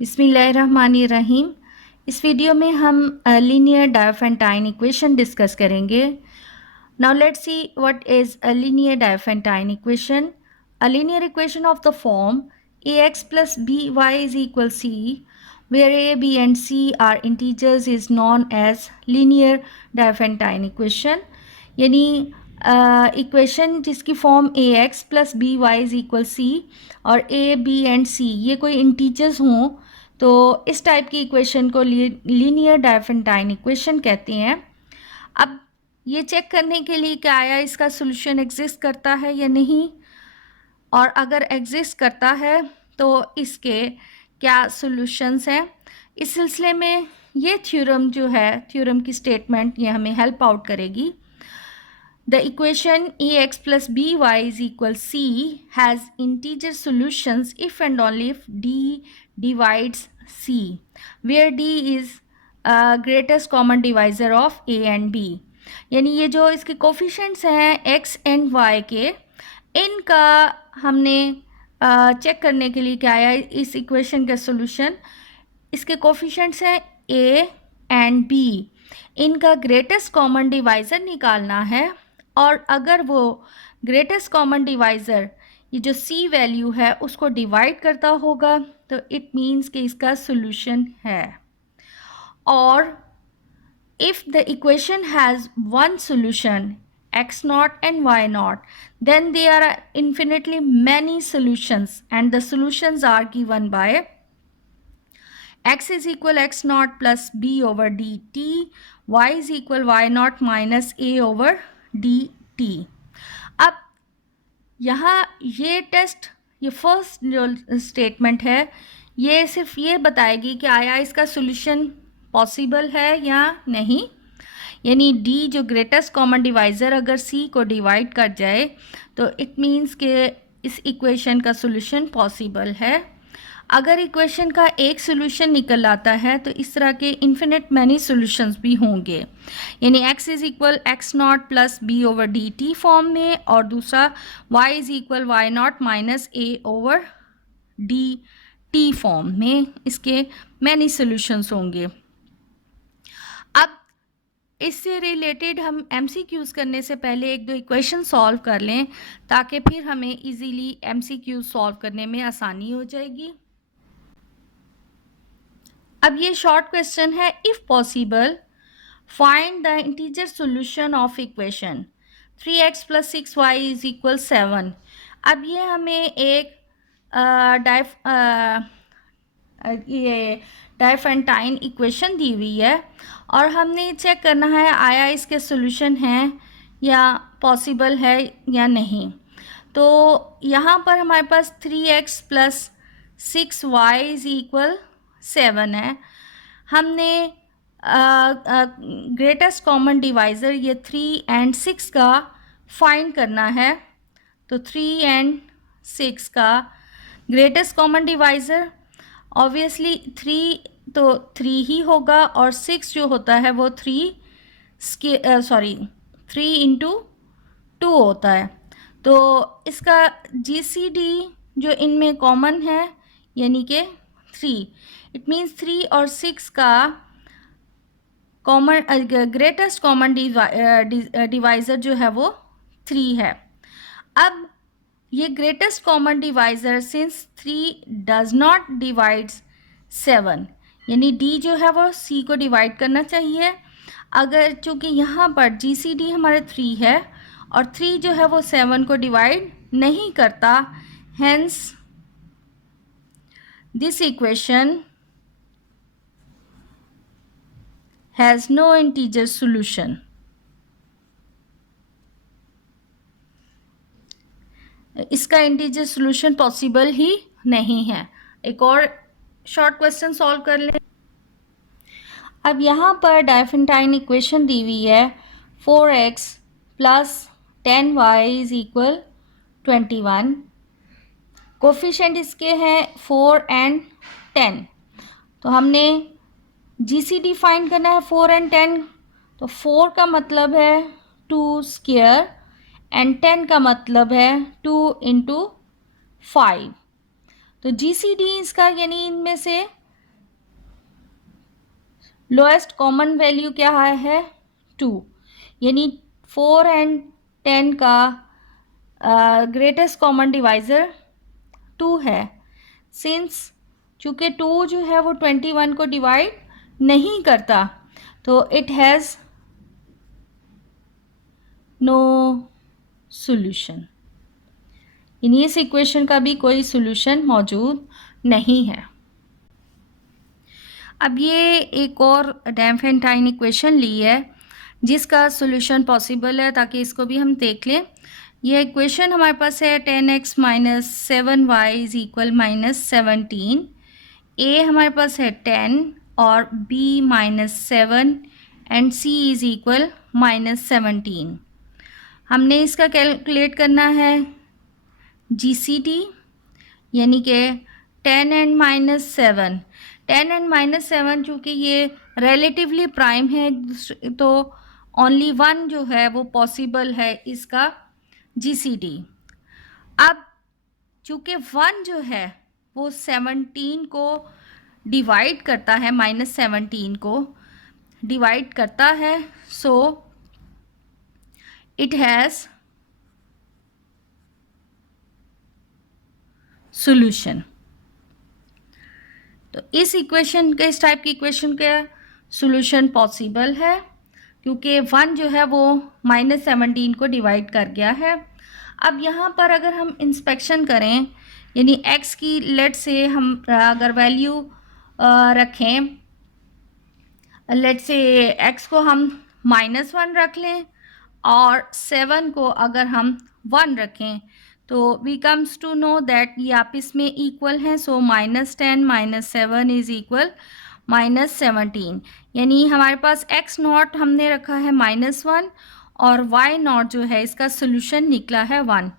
बिस्मिल्लाहिर्रहमानिर्रहीम। इस वीडियो में हम लीनियर डायफेंटाइन इक्वेशन डिस्कस करेंगे। Now let's see what is a linear Diophantine equation. A linear equation of the form ax plus by is equal c, where a, b and c are integers is known as linear Diophantine equation. यानी equation जिसकी form a x plus b y is equal c और a B and सी ये कोई integers हों तो इस type की equation को लीनियर डायफेंटाइन इक्वेशन कहते हैं। अब ये चेक करने के लिए कि आया इसका सोल्यूशन एग्जिस्ट करता है या नहीं, और अगर एग्जिस्ट करता है तो इसके क्या सॉल्यूशंस हैं, इस सिलसिले में ये थ्योरम जो है, थ्योरम की स्टेटमेंट ये हमें हेल्प आउट करेगी। The equation ax plus by is equal c has integer solutions if and only if d divides c, where d is greatest common divisor of a and b। यानी ये जो इसके coefficients हैं x and y के, इनका हमने check करने के लिए क्या आया इस इक्वेशन का सोल्यूशन। इसके कोफिशिएंट्स हैं a एंड b, इनका ग्रेटेस्ट कॉमन डिवाइज़र निकालना है, और अगर वो ग्रेटेस्ट कॉमन डिवाइज़र ये जो c वैल्यू है उसको डिवाइड करता होगा तो इट मीन्स कि इसका सोल्यूशन है। और if the equation has one solution x naught and y naught, then there are infinitely many solutions, and the solutions are given by x is equal x naught plus b over dt, y is equal y naught minus a over dt। अब यहाँ ये test, ये first जो statement है ये सिर्फ ये बताएगी कि आया इसका सोल्यूशन पॉसिबल है या नहीं। यानी d जो ग्रेटेस्ट कॉमन डिवाइज़र अगर c को डिवाइड कर जाए तो इट मीन्स कि इस इक्वेशन का सोल्यूशन पॉसिबल है। अगर इक्वेशन का एक सोल्यूशन निकल आता है तो इस तरह के इन्फिनिट मैनी सोल्यूशंस भी होंगे, यानी x is equal x naught plus b over d t form में, और दूसरा y is equal y naught minus a over d t form में। इसके मैनी सोल्यूशंस होंगे। अब इससे रिलेटेड हम MCQs करने से पहले एक दो इक्वेशन सॉल्व कर लें ताकि फिर हमें इजीली MCQs सॉल्व करने में आसानी हो जाएगी। अब ये शॉर्ट क्वेश्चन है, if possible find the integer solution of equation 3x plus 6y is equal 7। अब ये हमें एक ये डायफेंटाइन इक्वेशन दी हुई है और हमने चेक करना है आया इसके सॉल्यूशन हैं या पॉसिबल है या नहीं। तो यहाँ पर हमारे पास 3x plus 6y is equal 7 है। हमने ग्रेटेस्ट कॉमन डिवाइज़र ये 3 एंड 6 का फाइंड करना है। तो 3 एंड 6 का ग्रेटेस्ट कॉमन डिवाइज़र ऑब्वियसली 3 तो 3 ही होगा, और 6 जो होता है वो 3 इंटू 2 होता है। तो इसका GCD जो इनमें कॉमन है यानी कि 3, इट मीन्स 3 और 6 का कॉमन ग्रेटेस्ट कॉमन डिवाइज़र जो है वो 3 है। अब ये greatest common divisor since 3 does not divides 7, यानी d जो है वो c को डिवाइड करना चाहिए। अगर चूँकि यहाँ पर GCD हमारे 3 है और 3 जो है वो 7 को डिवाइड नहीं करता, hence this equation has no integer solution. इसका इंटीजर सॉल्यूशन पॉसिबल ही नहीं है। एक और शॉर्ट क्वेश्चन सॉल्व कर लें। अब यहाँ पर डायफेंटाइन इक्वेशन दी हुई है 4x plus 10y is equal 21। Coefficient इसके हैं 4 एंड 10। तो हमने GCD फाइंड करना है 4 एंड 10। तो 4 का मतलब है 2 स्क्वायर एंड 10 का मतलब है 2 इंटू 5। तो GCD इसका यानी इनमें से लोएस्ट कॉमन वैल्यू क्या है 2, यानी 4 एंड 10 का ग्रेटेस्ट कॉमन डिवाइज़र 2 है। सिंस चूँकि 2 जो है वो 21 को डिवाइड नहीं करता, तो इट हैज़ नो सॉल्यूशन, यानी इस इक्वेशन का भी कोई सॉल्यूशन मौजूद नहीं है। अब ये एक और डायफेंटाइन इक्वेशन ली है जिसका सॉल्यूशन पॉसिबल है, ताकि इसको भी हम देख लें। ये इक्वेशन हमारे पास है 10x minus 7y is equal minus 17। ए हमारे पास है 10 और b minus 7 and c is equal minus 17। हमने इसका कैलकुलेट करना है GCD, यानी कि 10 एंड माइनस 7। 10 एंड माइनस 7 चूँकि ये रिलेटिवली प्राइम है तो ओनली 1 जो है वो पॉसिबल है इसका GCD। अब चूँकि 1 जो है वो 17 को डिवाइड करता है, माइनस 17 को डिवाइड करता है, सो इट हैज़ सॉल्यूशन। तो इस इक्वेशन के, इस टाइप की इक्वेशन का सॉल्यूशन पॉसिबल है क्योंकि 1 जो है वो माइनस 17 को डिवाइड कर गया है। अब यहाँ पर अगर हम इंस्पेक्शन करें, यानी x की लेट से हम अगर वैल्यू रखें, लेट से x को हम -1 रख लें और 7 को अगर हम 1 रखें, तो we comes to know that ये आपस में इक्वल हैं। सो -10 माइनस 7 इज़ इक्वल -17, यानी हमारे पास x नॉट हमने रखा है -1 और y नॉट जो है इसका सोल्यूशन निकला है 1।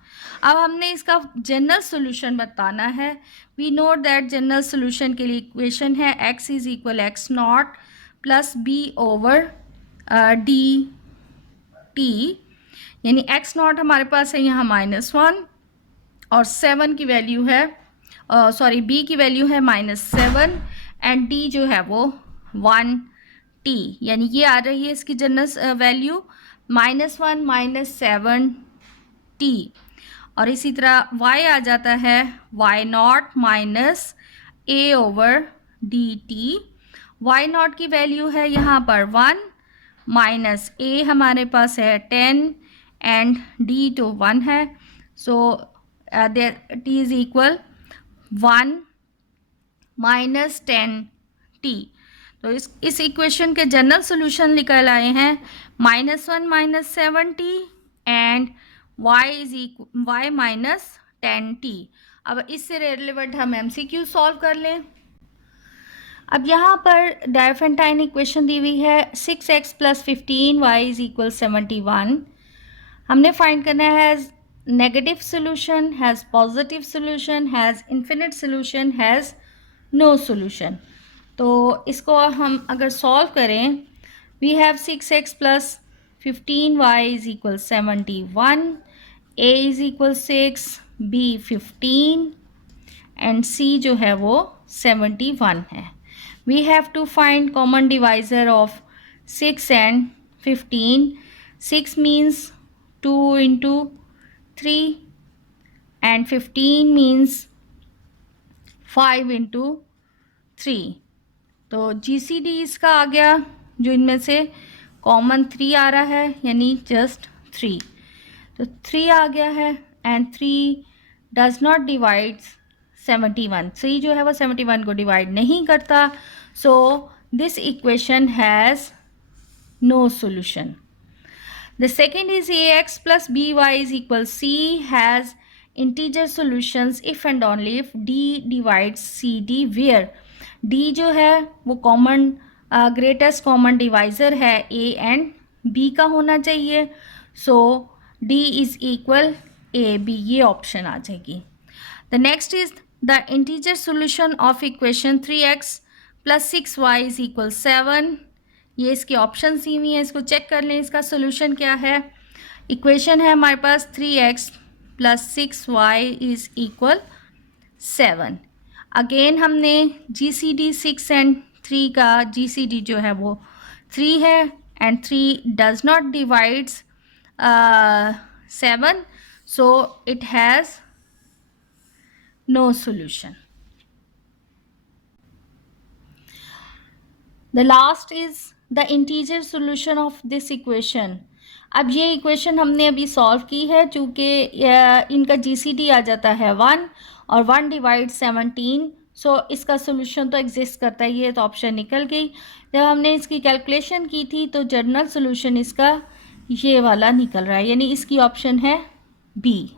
अब हमने इसका जनरल सोल्यूशन बताना है। We know that general solution के लिए इक्वेशन है x is equal x not plus b over d t, यानी x नॉट हमारे पास है यहाँ -1 और 7 की वैल्यू है, सॉरी b की वैल्यू है -7 एंड d जो है वो 1t, यानी ये आ रही है इसकी जनरल वैल्यू -1 -7t। और इसी तरह y आ जाता है y not minus a over d t. Y not की वैल्यू है यहाँ पर 1 माइनस a हमारे पास है 10 एंड d तो 1 है, सो t is equal 1 minus 10t। तो इस इक्वेशन के जनरल सोल्यूशन निकल आए हैं -1 minus 7t and y minus 10t। अब इससे रिलेवेंट हम MCQ सॉल्व कर लें। अब यहाँ पर डायफेंटाइन इक्वेशन दी हुई है 6x plus 15y is equal 71। हमने फाइंड करना है negative solution, has positive solution, has infinite solution, has no solution. तो इसको हम अगर सॉल्व करें, we have 6x plus 15y is equal 71, a is equal 6, b 15 and c जो है वो 71 है। We have to find common divisor of 6 and 15. 6 means 2 into 3 and 15 means 5 into 3. तो GCD इसका आ गया, जो इनमें से कॉमन 3 आ रहा है, यानी जस्ट 3। तो 3 आ गया है एंड 3 डज नॉट डिवाइड 71। 3 जो है वो 71 को डिवाइड नहीं करता, so this equation has no solution. The second is ax plus by is equal c has integer solutions if and only if d divides cd, where d जो है वो common greatest common divisor है a and b का होना चाहिए, so d is equal a b, ये option आ जाएगी। The next is the integer solution of equation 3x plus 6y is equal 7। ये इसके ऑप्शन सी हुई हैं, इसको चेक कर लें इसका सोल्यूशन क्या है। इक्वेशन है हमारे पास 3x plus 6y is equal 7। Again हमने GCD 6 एंड 3 का GCD जो है वो 3 है and 3 does not divides 7, so it has no solution. The last is the integer solution of this equation. अब ये इक्वेशन हमने अभी सॉल्व की है, चूँकि इनका GCD आ जाता है 1 और 1 डिवाइड 17, सो इसका सोल्यूशन तो एग्जिस्ट करता है, ये तो ऑप्शन निकल गई। जब हमने इसकी कैलकुलेशन की थी तो जनरल सोल्यूशन इसका ये वाला निकल रहा है, यानी इसकी ऑप्शन है बी।